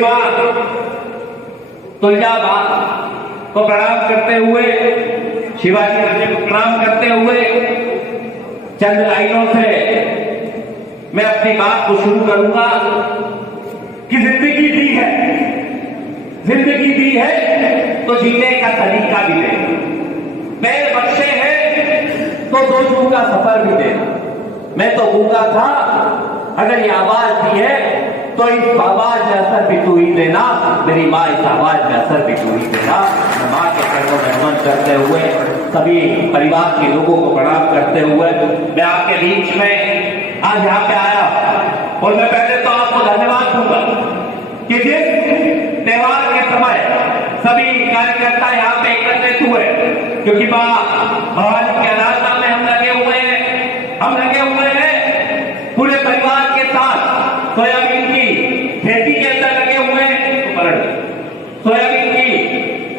माँ तुलजाबाद को प्रणाम करते हुए, शिवाजी जी को प्रणाम करते हुए, चंद लाइनों से मैं अपनी बात को शुरू करूँगा कि ज़िंदगी दी है। ज़िंदगी दी है तो जीने का तरीका भी दे। पैर बख्शे हैं तो दो जू का सफ़र भी देना मैं तो गूँगा था, अगर ये आवाज़ दी है तो इस आवाज़ में असर भी तू ही देना मेरी माँ इस आवाज़ में असर भी तू ही देना माँ के चरणों में नमन करते हुए, सभी परिवार के लोगों को प्रणाम करते हुए, मैं आपके बीच में आज यहाँ पे आया। और मैं पहले तो आपको धन्यवाद दूँगा कि जिस त्योहार के समय सभी कार्यकर्ता यहाँ पे एकत्रित हुए, क्योंकि माँ की आराधना में हम लगे हुए हैं हम लगे हुए हैं पूरे परिवार के साथ सोयाबीन की खेती के अंदर लगे हुए हैं पलट सोयाबीन की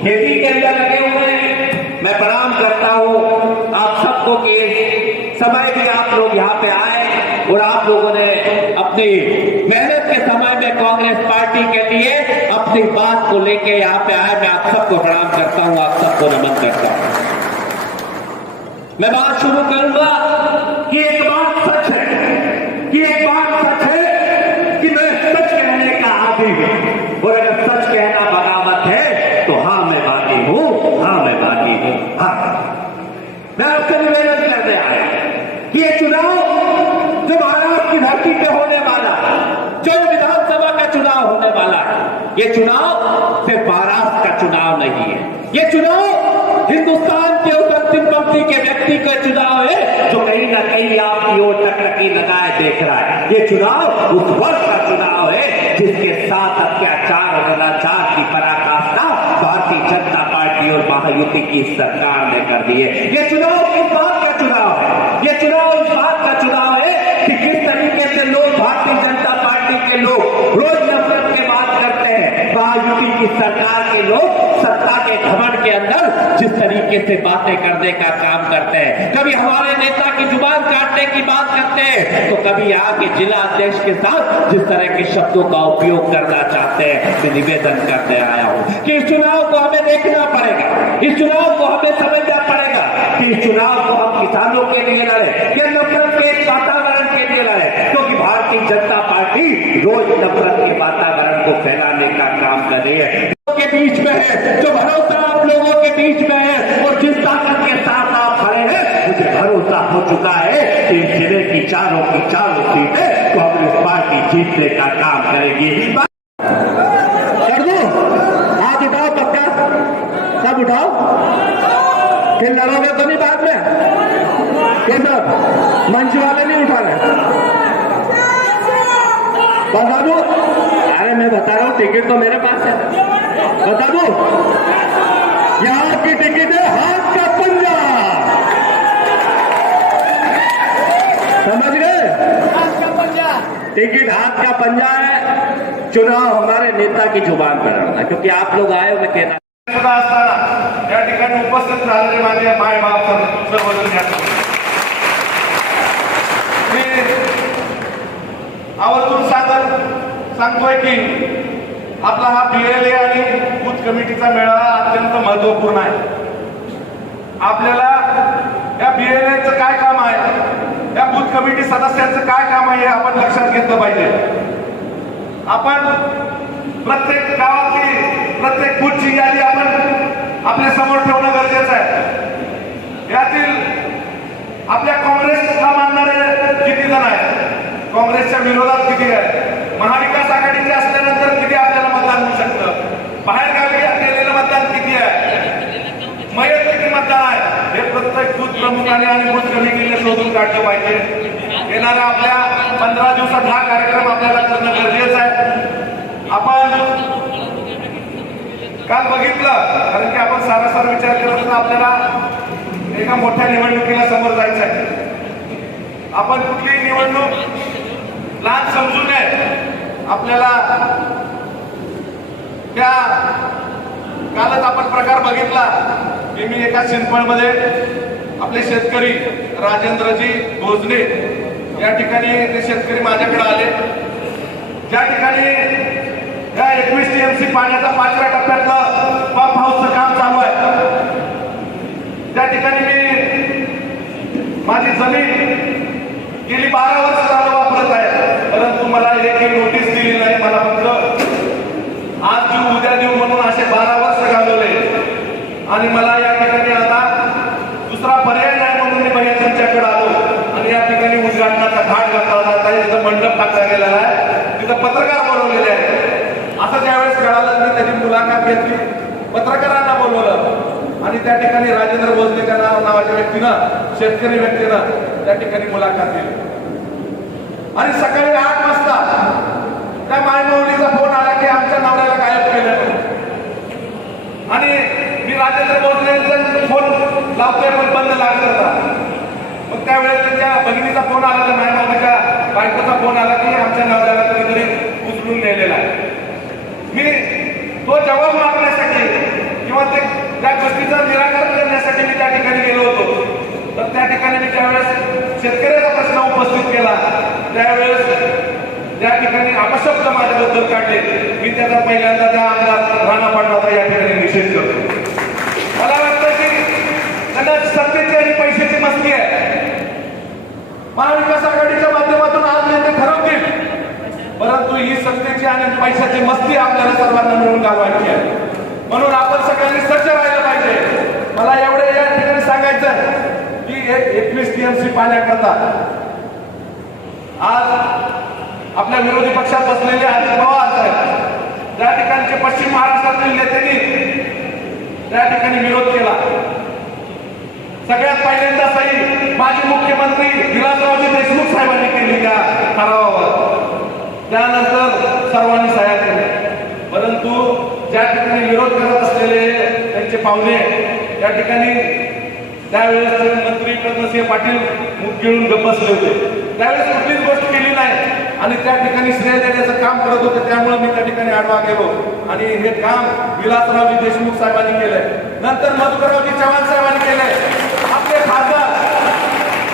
खेती के अंदर लगे हुए हैं मैं प्रणाम करता हूँ। आप सबको के समय भी आप लोग यहाँ पे आए और आप लोगों ने अपनी मेहनत के समय में कांग्रेस पार्टी के लिए अपनी बात को लेके यहाँ पे आए। मैं आप सबको प्रणाम करता हूँ, आप सबको नमन करता हूँ। मैं बात शुरू करूँगा कि एक बात सच है कि एक बात सच है कि मैं सच कहने का आदि हूँ और अगर सच कहना बगावत है तो हाँ मैं बागी हूँ हाँ मैं बागी हूँ हाँ मैं आपसे निवेदन करने आया कि ये चुनाव जो महाराष्ट्र की धरती पे होने वाला है, जो विधानसभा का चुनाव होने वाला है ये चुनाव सिर्फ़ महाराष्ट्र का चुनाव नहीं है। ये चुनाव हिंदुस्तान के अंतिम पंक्ति के व्यक्ति का चुनाव है, जो कहीं ना कहीं आपकी ओर टकटकी लगाए देख रहा है। ये चुनाव उस वर्ष का चुनाव है, जिसके साथ अत्याचार और अनाचार की पराकाष्ठा भारतीय जनता पार्टी और महायुति की सरकार ने कर दी है। ये चुनाव इस बात का चुनाव है। ये चुनाव इस बात का चुनाव है कि किस तरीके से लोग भारतीय जनता पार्टी के लोग रोज नफरत महायुति की सरकार के लोग सत्ता के घमंड के अंदर जिस तरीके से बातें करने का काम करते हैं, कभी हमारे नेता की ज़ुबान काटने की बात करते हैं तो कभी यहाँ के जिला अध्यक्ष के साथ जिस तरह के शब्दों का उपयोग करना चाहते हैं, मैं निवेदन करते आया हूँ कि इस चुनाव को हमें देखना पड़ेगा, इस चुनाव को हमें समझना पड़ेगा कि इस चुनाव को हम किसानों के लिए लड़े, या नफरत के वातावरण के लिए लड़े, क्योंकि भारतीय जनता पार्टी रोज नफरत के वातावरण को फैलाने का काम कर रही है। के बीच में है जो भरोसा आप लोगों के बीच में है और जिस ताकत के साथ आप खड़े हैं मुझे भरोसा हो चुका है कि इस ज़िले की चारों की चारों सीटें कांग्रेस पार्टी जीतने का काम करेगी। कर दो हाथ उठाओ पक्का। सब उठाओ। फिर लड़ोगे तो नहीं बाद में। ये सब मंच वाले नहीं उठा रहे। अरे मैं बता रहा हूँ टिकट तो मेरे पास है। बता दो। यहाँ की टिकट है हाथ का पंजा। समझ गए? हाथ का पंजा। टिकट हाथ का पंजा है। चुनाव हमारे नेता की ज़ुबान पर रहना क्योंकि आप लोग आए मैं या ठिकाणी उपस्थित झालेले माझे माय बाप सर्व सर्वजण या मी आवर्जून सांगत सांगतोय की आपला हा बीएलए आणि बूथ कमिटीचा मेळावा अत्यंत महत्त्वपूर्ण आहे. आपल्याला या बीएलएचं काय काम आहे? या बूथ कमिटी सदस्यांचं काय काम आहे हे आपण लक्षात घेतलं पाहिजे. आपण प्रत्येक गावातली प्रत्येक बूथची यादी आपण आपल्यासमोर ठेवणं गरजेचं आहे. यातील आपल्या काँग्रेसला मानणारे किती जण आहेत? काँग्रेसच्या विरोधात किती आहे महाविकास आघाडीचे असल्यानंतर किती आपल्याला मतदान होऊ शकतं? बाहेर गावी केलेलं मतदान किती आहे? मयत किती मतदान आहे? हे प्रत्येक बूथ प्रमुखाने आणि बूथ कमिटीने शोधून काढलं पाहिजे. येणाऱ्या आपल्या पंधरा दिवसात हा कार्यक्रम आपल्याला करणं गरजेचं आहे. आपण काल बघितलं कारण की आपण सारासार विचार केला तर आपल्याला एका मोठ्या निवडणुकीला समोर जायचं आहे आपण कुठलीही निवडणूक लहान समजू नये. आपल्याला त्या कालच आपण प्रकार बघितला की मी एका शिंपळमध्ये आपले शेतकरी राजेंद्रजी भोजने या ठिकाणी ते शेतकरी माझ्याकडे आले. ज्या ठिकाणी या पाण्याचा पाचव्या टप्प्यातलं पंप हाऊसचं काम चालू आहे. त्या ठिकाणी मी माझी जमीन गेली बारा वर्ष चालू वापरत आहे परंतु मला एकही नोटीस दिली नाही मला फक्त आज देऊ उद्या देऊ म्हणून असे बारा वर्ष घालवले आणि मला या ठिकाणी आता दुसरा पर्याय नाही म्हणून मी भैया तुमच्याकडे आलो आणि या ठिकाणी उद्घाटनाचा घाट घातला जात आहे तिथं मंडप टाकला गेलेला आहे तिथं पत्रकार बोलवलेले आहेत असं ज्यावेळेस कळालं मी त्याची मुलाखत घेतली पत्रकारांना बोलवलं आणि त्या ठिकाणी राजेंद्र भोसलेकर नाव नावाच्या व्यक्तीनं शेतकरी व्यक्तीनं त्या ठिकाणी मुलाखत दिली. आणि सकाळी आठ वाजता त्या मायमौलीचा फोन आला की आमच्या नवऱ्याला गायब केलं. आणि मी राजेंद्र बोलले फोन लावतोय पण बंद लागत होता. मग त्यावेळेस त्यांच्या बहिणीचा फोन आला तर मायमौलीच्या बायकोचा फोन आला की आमच्या नवऱ्याला कधीतरी उचलून नेलेला मी तो जवाब मागण्यासाठी किंवा ते त्या गोष्टीचं निराकरण करण्यासाठी मी त्या ठिकाणी गेलो होतो. तर त्या ठिकाणी मी ज्यावेळेस शेतकऱ्याचा प्रश्न उपस्थित केला त्यावेळेस त्या ठिकाणी अपशब्द माझ्याबद्दल काढले. मी त्याचा पहिल्यांदा त्या आमदार राणा पाटलाचा या ठिकाणी निषेध करतो. मला वाटतं की कदाच सत्तेची आणि पैशाची मस्ती आहे. महाविकास आघाडीच्या माध्यमातून आज नेते ठरवतील. परंतु ही सत्तेची आणि पैशाची मस्ती आपल्याला सर्वांना मिळून घालवायची आहे. म्हणून आपण सगळ्यांनी सज्ज राहिलं पाहिजे. मला एवढे या ठिकाणी सांगायचं एकवीस टीएमसी पाण्याकरता आज आपल्या विरोधी पक्षात बसलेले अजित पवार साहेब त्या ठिकाणचे पश्चिम महाराष्ट्रातील नेत्यांनी त्या ठिकाणी विरोध केला. सगळ्यात पहिल्यांदा सही माजी मुख्यमंत्री विलासरावजी देशमुख साहेबांनी केली त्या ठरावावर. त्यानंतर सर्वांनी सह्या केल्या. परंतु ज्या ठिकाणी विरोध करत असलेले त्यांचे पाहुणे त्या ठिकाणी त्यावेळेस मंत्री पद्मसिंह पाटील मुख घेऊन गप्प बसले होते. त्यावेळेस कुठलीच गोष्ट केली नाही. आणि त्या ठिकाणी श्रेय देण्याचं काम करत होते त्यामुळे मी त्या ठिकाणी आडवा गेलो. आणि हे काम विलासरावजी देशमुख साहेबांनी केलंय. नंतर मधुकररावजी चव्हाण साहेबांनी केलंय. आपले खासदार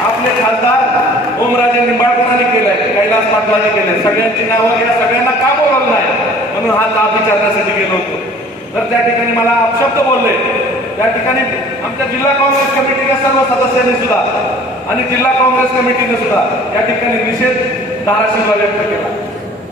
आपले खासदार ओमराजे निंबाळकरांनी केलंय कैलास पाटलांनी केलंय. सगळ्यांची नावं या सगळ्यांना का बोलवलं नाही? म्हणून हा लाभ विचारण्यासाठी गेलो होतो. तर त्या ठिकाणी मला अपशब्द बोलले. त्या ठिकाणी आमच्या जिल्हा काँग्रेस कमिटीच्या सर्व सदस्यांनी सुद्धा आणि जिल्हा काँग्रेस कमिटीने सुद्धा या ठिकाणी निषेध धाराशिवला व्यक्त केला.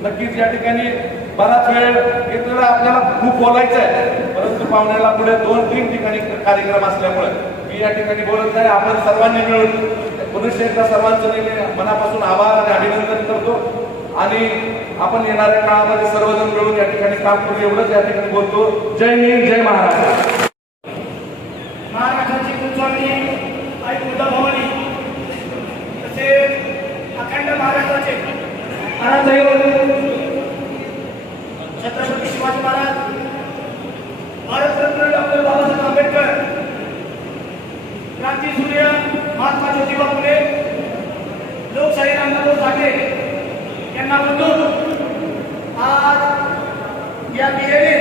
नक्कीच या ठिकाणी बराच वेळ घेतलेला आपल्याला खूप बोलायचं आहे. परंतु पाहुण्याला पुढे दोन तीन ठिकाणी कार्यक्रम असल्यामुळे मी या ठिकाणी बोलत नाही. आपण सर्वांनी मिळून पुरुष एकदा सर्वांचं मनापासून आभार आणि अभिनंदन करतो. आणि आपण येणाऱ्या काळामध्ये सर्वजण मिळून या ठिकाणी काम करू. एवढंच या ठिकाणी बोलतो. जय हिंद जय महाराष्ट्र. महाराष्ट्राची कुलस्वामी आई भवानी. तसेच अखंड महाराष्ट्राचे आराध्यदैवत छत्रपती शिवाजी महाराज. भारतरत्न डॉक्टर बाबासाहेब आंबेडकर. क्रांती सूर्य महात्मा ज्योतिबा फुले. लोकशाही रामदास ठाकरे यांना बंधून आज या बिहेने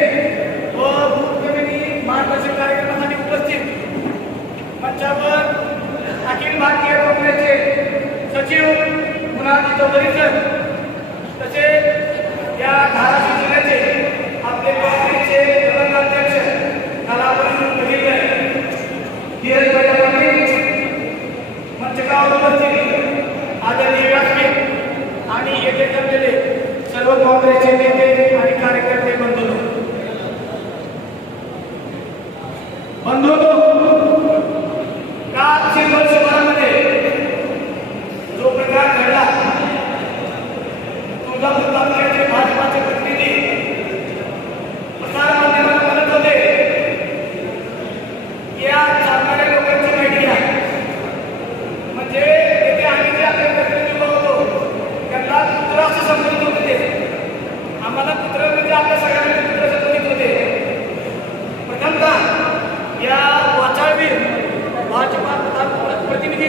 व बूथ कमिटी मार्गदर्शन कार्यक्रमासाठी उपस्थित मंचावर अखिल भारतीय काँग्रेसचे सचिव मुनाजी चौधरी सर तसेच या धाराशिव जिल्ह्याचे आपले काँग्रेसचे प्रबंधाध्यक्ष कलावंत पाटील मंचकावर उपस्थित आदरणीय व्यासपीठ आणि येथे जमलेले सर्व काँग्रेसचे नेते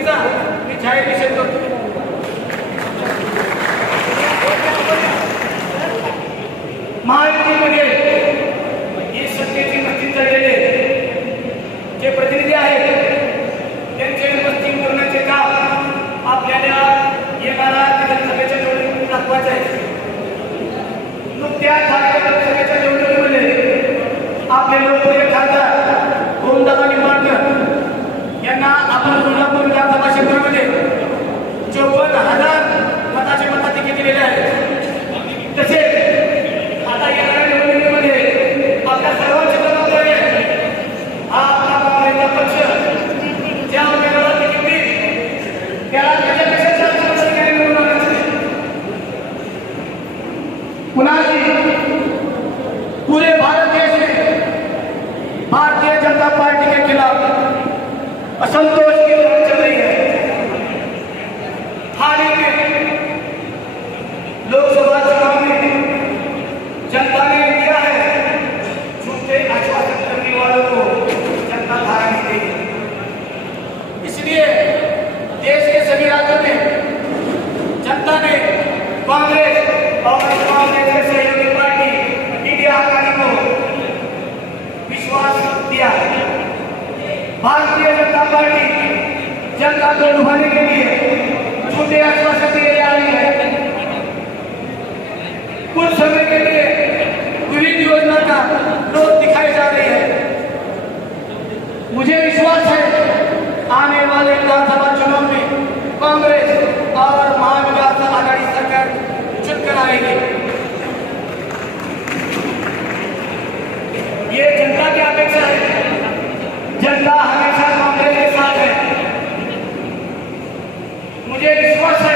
चुकीचा मी जाहीर निषेध करतो म्हणजे ही सत्तेची नक्की झालेले जे प्रतिनिधी आहेत त्यांचे मस्ती करण्याचे काम आपल्याला येणारा विधानसभेच्या निवडणुकीत दाखवायचं आहे. नुकत्या ठाकरे विधानसभेच्या निवडणुकीमध्ये आपले लोकप्रिय खासदार आणि निंबाळकर आपण कोल्हापूर विधानसभा क्षेत्र असंतोष की लहर चल रही है। हाल ही में लोकसभा चुनाव में जनता ने दिया है, झूठे आश्वासन करने वालों को जनता धारा नहीं देगी। इसलिए देश के सभी राज्यों में जनता ने कांग्रेस और कांग्रेस के सहयोगी पार्टी इंडिया आघाड़ी को विश्वास दिया है भारतीय जनता पार्टी, जनता को लुभाने के लिए झूठे आश्वासन दिए जा रही है। कुछ समय के लिए विविध योजना का विरोध दिखाई जा रही है। मुझे विश्वास है, आने वाले विधानसभा चुनाव में कांग्रेस और महाविकास आघाड़ी सरकार चुनकर आएगी ये जनता की अपेक्षा है जनता हमेशा कांग्रेस के साथ है मुझे विश्वास है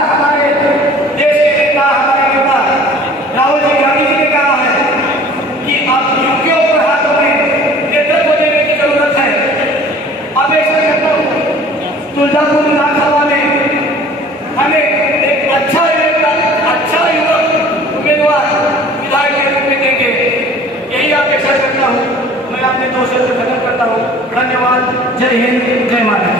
origen cremada.